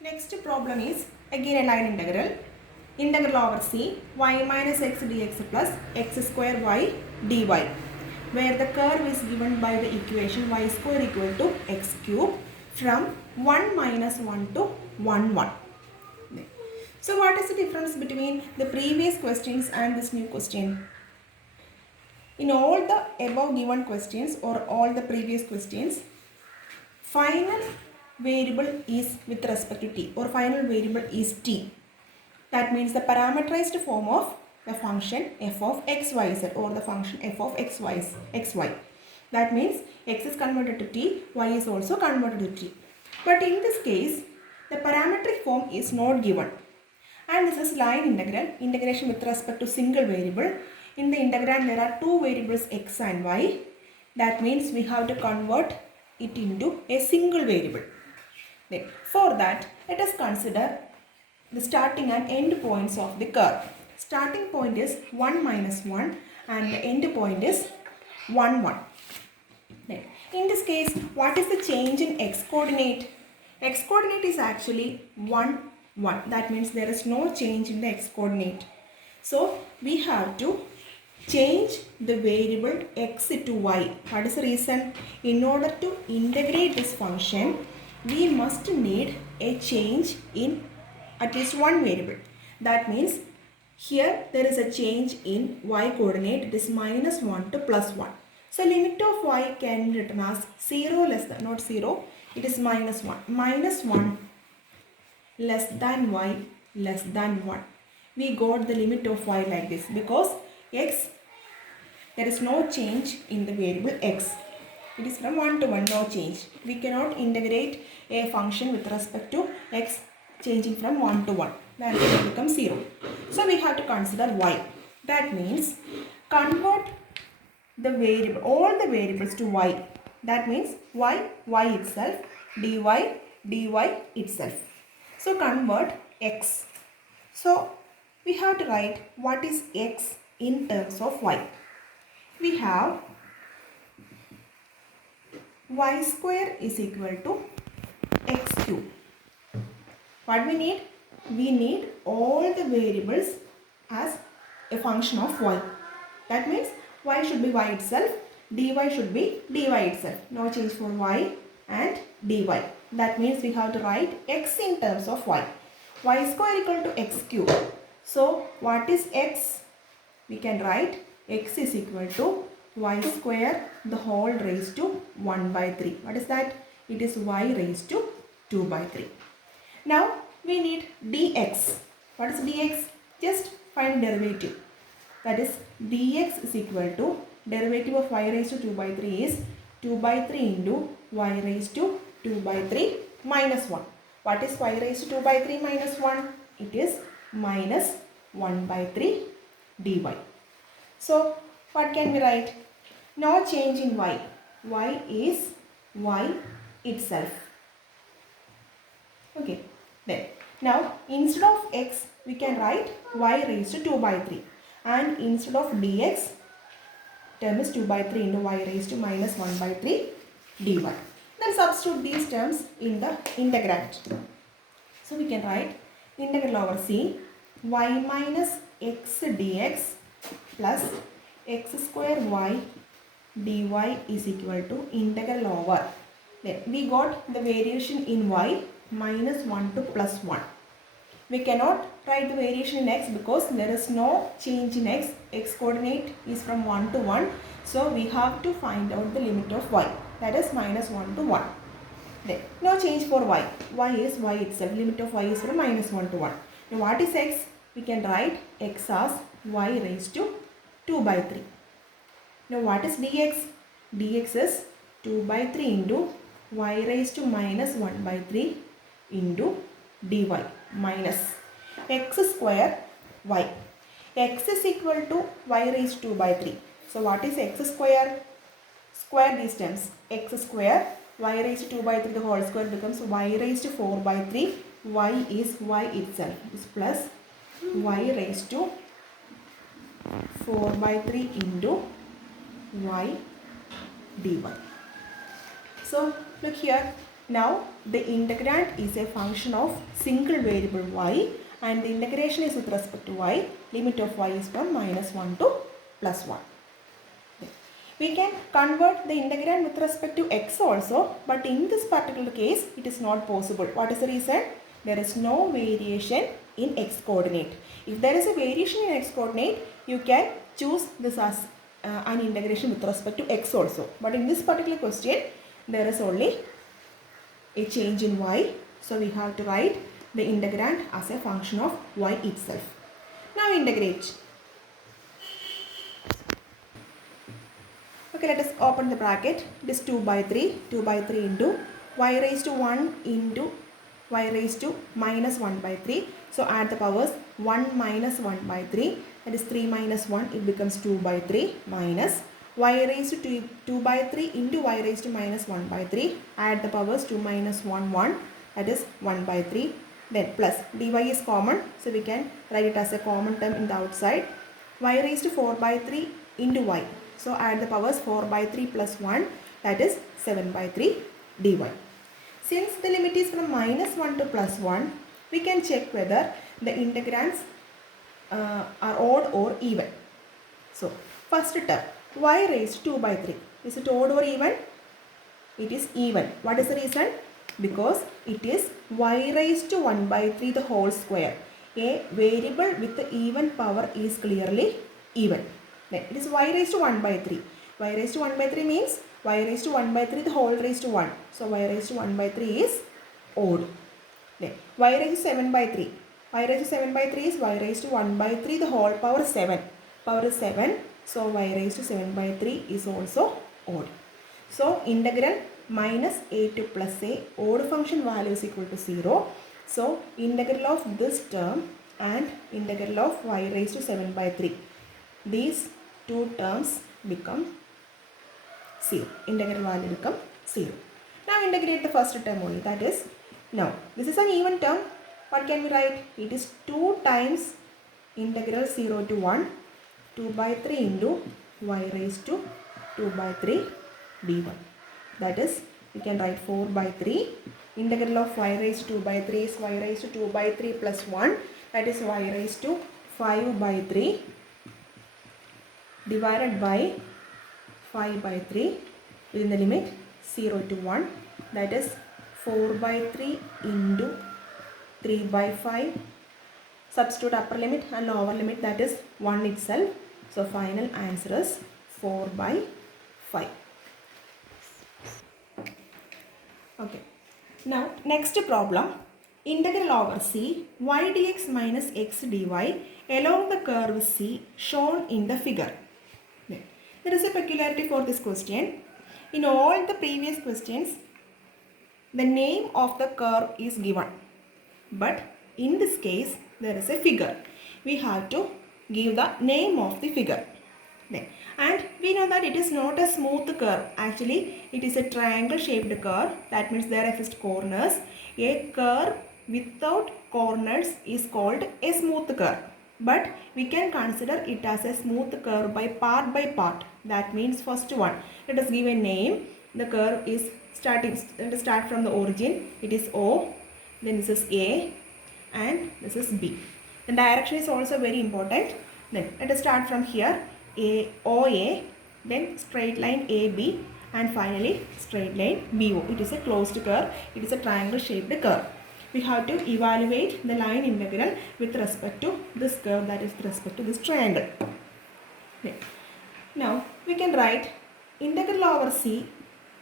Next problem is again a line integral. Integral over c y minus x dx plus x square y dy, where the curve is given by the equation y square equal to x cube from 1 minus 1 to 1 1. So what is the difference between the previous questions and this new question? In all the above given questions or all the previous questions, final variable is with respect to t, or final variable is t. That means the parameterized form of the function f of xyz, or the function f of xy. That means x is converted to t, y is also converted to t. But in this case, the parametric form is not given. And this is line integral, integration with respect to single variable. In the integrand there are two variables x and y. That means we have to convert it into a single variable. Then for that, let us consider the starting and end points of the curve. Starting point is 1 minus 1 and the end point is 1 1. Then in this case, what is the change in x coordinate? X coordinate is actually 1 1. That means there is no change in the x coordinate. So we have to change the variable x to y. What is the reason? In order to integrate this function, we must need a change in at least one variable. That means here there is a change in y coordinate. It is minus 1 to plus 1. So limit of y can be written as 0 less than, not 0, it is minus 1. Minus 1 less than y less than 1. We got the limit of y like this because x, there is no change in the variable x. It is from 1 to 1, no change. We cannot integrate a function with respect to x changing from 1 to 1. Then it will become 0. So we have to consider y. That means convert the variable, all the variables to y. That means y itself, dy itself. So convert x. So we have to write what is x in terms of y. We have y square is equal to x cube. What we need? We need all the variables as a function of y. That means y should be y itself, dy should be dy itself. No change for y and dy. That means we have to write x in terms of y. Y square equal to x cube. So what is x? We can write x is equal to y square the whole raised to 1 by 3. What is that? It is y raised to 2 by 3. Now we need dx. What is dx? Just find derivative. That is dx is equal to derivative of y raised to 2 by 3 is 2 by 3 into y raised to 2 by 3 minus 1. What is y raised to 2 by 3 minus 1? It is minus 1 by 3 dy. So what can we write? No change in y. Y is y itself. Okay. Then now instead of x we can write y raised to 2 by 3, and instead of dx term is 2 by 3 into y raised to minus 1 by 3 dy. Then substitute these terms in the integrand. So we can write integral over c y minus x dx plus x square y dy is equal to integral over. Then we got the variation in y minus 1 to plus 1. We cannot write the variation in x because there is no change in x. X coordinate is from 1 to 1. So we have to find out the limit of y. That is minus 1 to 1. Then no change for y. Y is y itself. Limit of y is from minus 1 to 1. Now what is x? We can write x as y raised to 2 by 3. Now what is dx? Dx is 2 by 3 into y raised to minus 1 by 3 into dy minus x square y. X is equal to y raised to 2 by 3. So what is x square? Square these terms. X square y raised to 2 by 3 the whole square becomes y raised to 4 by 3. Y is y itself. Is plus y raised to 4 by 3 into y dy. So look here, Now the integrand is a function of single variable y and the integration is with respect to y. Limit of y is from -1 to +1. We can convert the integrand with respect to x also, but in this particular case it is not possible. What is the reason? There is no variation in x coordinate. If there is a variation in x coordinate, you can choose this as an integration with respect to x also. But in this particular question, there is only a change in y. So we have to write the integrand as a function of y itself. Now integrate. Okay, let us open the bracket. It is 2 by 3. 2 by 3 into y raised to 1 into y raised to -1 by 3. So add the powers. 1 minus 1 by 3. That is 3 minus 1. It becomes 2 by 3 minus y raised to 2 by 3 into y raised to -1 by 3. Add the powers. 2 minus 1, 1. That is 1 by 3. Then plus dy is common. So we can write it as a common term in the outside. Y raised to 4 by 3 into y. So add the powers. 4 by 3 plus 1, that is 7 by 3 dy. Since the limit is from -1 to +1, we can check whether the integrands are odd or even. So first term, y raised to 2 by 3. Is it odd or even? It is even. What is the reason? Because it is y raised to 1 by 3 the whole square. A variable with the even power is clearly even. Then it is y raised to 1 by 3. Y raised to 1 by 3 means y raised to 1 by 3 the whole raised to 1. So y raised to 1 by 3 is odd. Then y raised to 7 by 3. Y raised to 7 by 3 is y raised to 1 by 3 the whole power 7. Power is 7. So y raised to 7 by 3 is also odd. So integral minus a to plus a, odd function value is equal to 0. So integral of this term and integral of y raised to 7 by 3. These two terms become 0. Integral value become 0. Now integrate the first term only. That is, now this is an even term. What can we write? It is 2 times integral 0 to 1. 2 by 3 into y raised to 2 by 3 d1. That is, we can write 4 by 3. Integral of y raised to 2 by 3 is y raised to 2 by 3 plus 1. That is y raised to 5 by 3 divided by 5 by 3 within the limit 0 to 1. That is 4 by 3 into 3 by 5. Substitute upper limit and lower limit, that is 1 itself. So final answer is 4 by 5. Okay. Now next problem. Integral over c y dx minus x dy along the curve c shown in the figure. There is a peculiarity for this question. In all the previous questions, the name of the curve is given. But in this case, there is a figure. We have to give the name of the figure. And we know that it is not a smooth curve. Actually, it is a triangle shaped curve. That means there exist corners. A curve without corners is called a smooth curve. But we can consider it as a smooth curve by part. That means first one, let us give a name. The curve is let us start from the origin. It is O, then this is A and this is B. The direction is also very important. Then let us start from here. OA, then straight line AB and finally straight line BO. It is a closed curve. It is a triangle shaped curve. We have to evaluate the line integral with respect to this curve, that is with respect to this triangle. Okay. Now we can write integral over c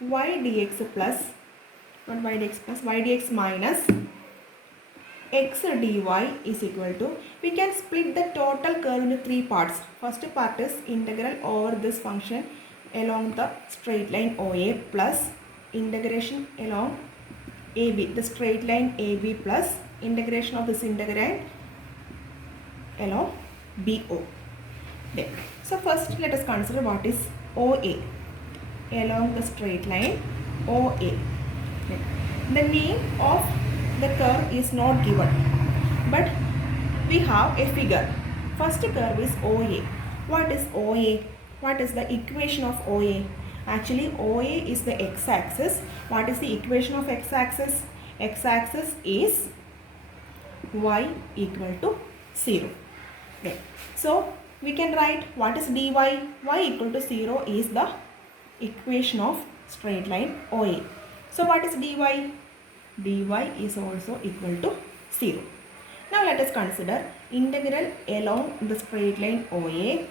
y dx plus y dx minus x dy is equal to, we can split the total curve into 3 parts. First part is integral over this function along the straight line OA plus integration along AB, the straight line AB plus integration of this integrand along BO. Then, so first let us consider what is OA along the straight line OA. Then, the name of the curve is not given, but we have a figure. First curve is OA. What is OA? What is the equation of OA? Actually, OA is the x-axis. What is the equation of x-axis? X-axis is y equal to 0. Okay. So, we can write what is dy. Y equal to 0 is the equation of straight line OA. So, what is dy? Dy is also equal to 0. Now, let us consider integral along the straight line OA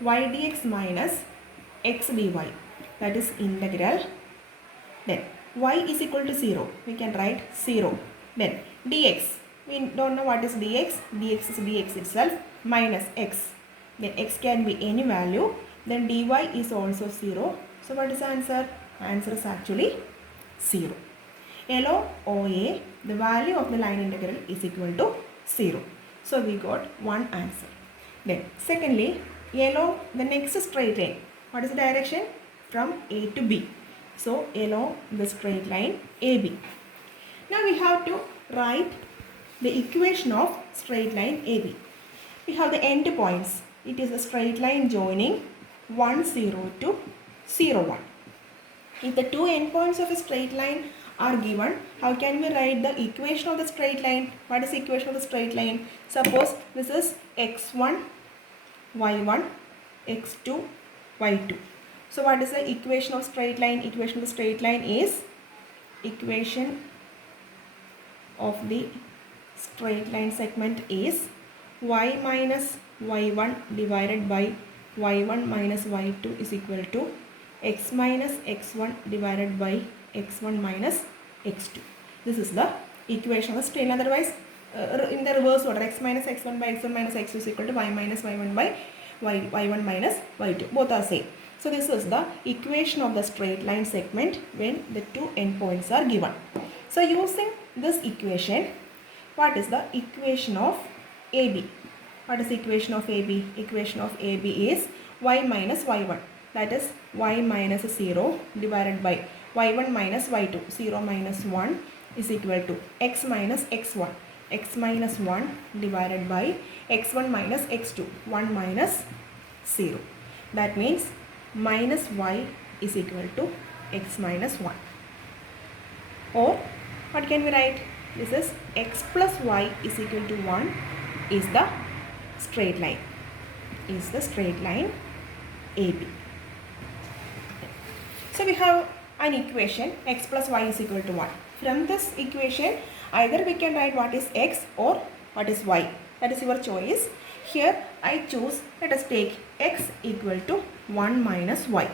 y dx minus x dy. That is integral. Then y is equal to 0. We can write 0. Then dx. We don't know what is dx. Dx is dx itself minus x. Then x can be any value. Then dy is also 0. So what is the answer? Answer is actually 0. Along OA, the value of the line integral is equal to 0. So we got one answer. Then secondly, along the next straight line. What is the direction? From A to B. So along the straight line AB. Now we have to write the equation of straight line AB. We have the end points. It is a straight line joining 1, 0 to 0, 1. If the two endpoints of a straight line are given, how can we write the equation of the straight line? What is the equation of the straight line? Suppose this is x1, y1, x2, y2. So what is the equation of straight line? Equation of the straight line is equation of the straight line segment is y minus y1 divided by y1 minus y2 is equal to x minus x1 divided by x1 minus x2. This is the equation of the straight line. Otherwise, in the reverse order, x minus x1 by x1 minus x2 is equal to y minus y1 by y1 minus y2. Both are same. So this is the equation of the straight line segment when the two endpoints are given. So using this equation, what is the equation of AB? What is the equation of AB? Equation of AB is y minus y1. That is y minus 0 divided by y1 minus y2. 0 minus 1 is equal to x minus x1. X minus 1 divided by x1 minus x2. 1 minus 0. That means minus y is equal to x minus 1. Or what can we write? This is x plus y is equal to 1 is the straight line. Is the straight line AB. So we have an equation x plus y is equal to 1. From this equation, either we can write what is x or what is y. That is your choice. Here I choose, let us take x equal to 1 minus y.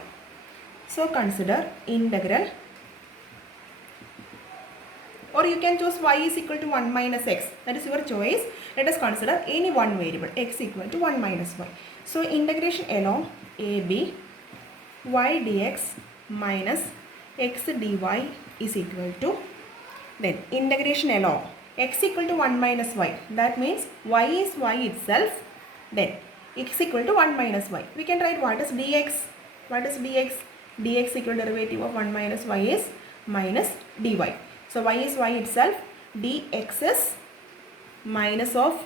So consider integral, or you can choose y is equal to 1 minus x. That is your choice. Let us consider any one variable, x equal to 1 minus y. So integration along AB y dx minus x dy is equal to, then integration along x equal to 1 minus y. That means y is y itself. Then x equal to 1 minus y. We can write what is dx. What is dx? Dx equal derivative of 1 minus y is minus dy. So y is y itself. Dx is minus of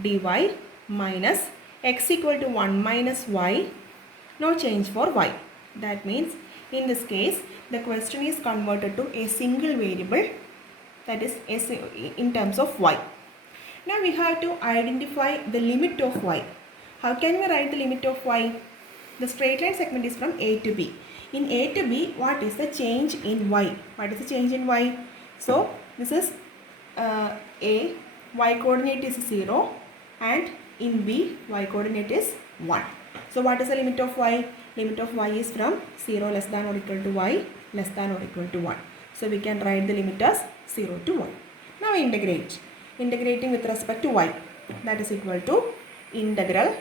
dy minus x equal to 1 minus y. No change for y. That means in this case the question is converted to a single variable, that is in terms of y. Now we have to identify the limit of y. How can we write the limit of y? The straight line segment is from A to B. In A to B, what is the change in y? What is the change in y? So this is A, y coordinate is 0, and in B, y coordinate is 1. So what is the limit of y? Limit of y is from 0 less than or equal to y less than or equal to 1. So we can write the limit as 0 to 1. Now integrate. Integrating with respect to y. That is equal to integral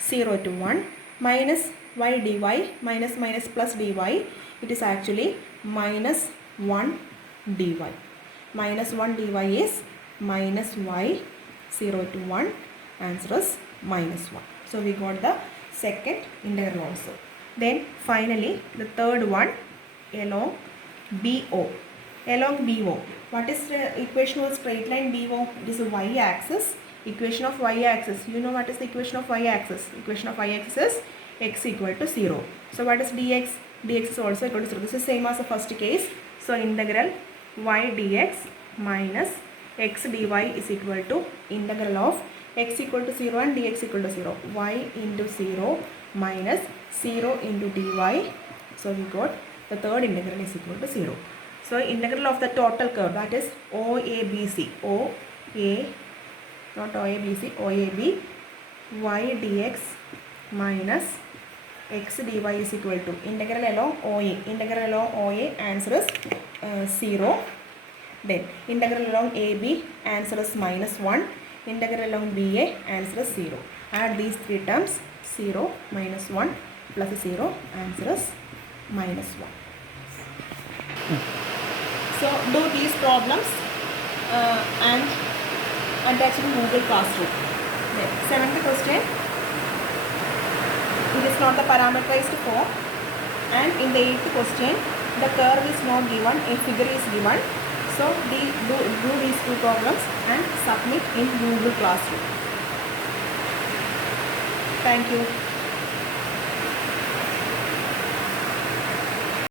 0 to 1 minus y dy minus minus plus dy. It is actually minus 1 dy. Minus 1 dy is minus y. 0 to 1. Answer is minus 1. So we got the second integral also. Then finally the third one along BO. Along BO. What is the equation of straight line BO? It is a y-axis. Equation of y-axis. You know what is the equation of y-axis? Equation of y-axis is x equal to 0. So what is dx? Dx is also equal to 0. This is same as the first case. So integral y dx minus x dy is equal to integral of x equal to 0 and dx equal to 0. Y into 0 minus 0 into dy. So we got the third integral is equal to 0. So integral of the total curve, that is OABC, not OABC, OAB, y dx minus x dy is equal to integral along OA. Integral along OA, answer is 0. Then integral along AB, answer is minus 1. Integral along BA, answer is 0. Add these three terms, 0 minus 1 plus 0, answer is minus 1. So do these problems and attach in Google Classroom. Then, 7th question. It is not the parameterized form, and in the 8th question the curve is not given, a figure is given. So do these two problems and submit in Google Classroom. Thank you.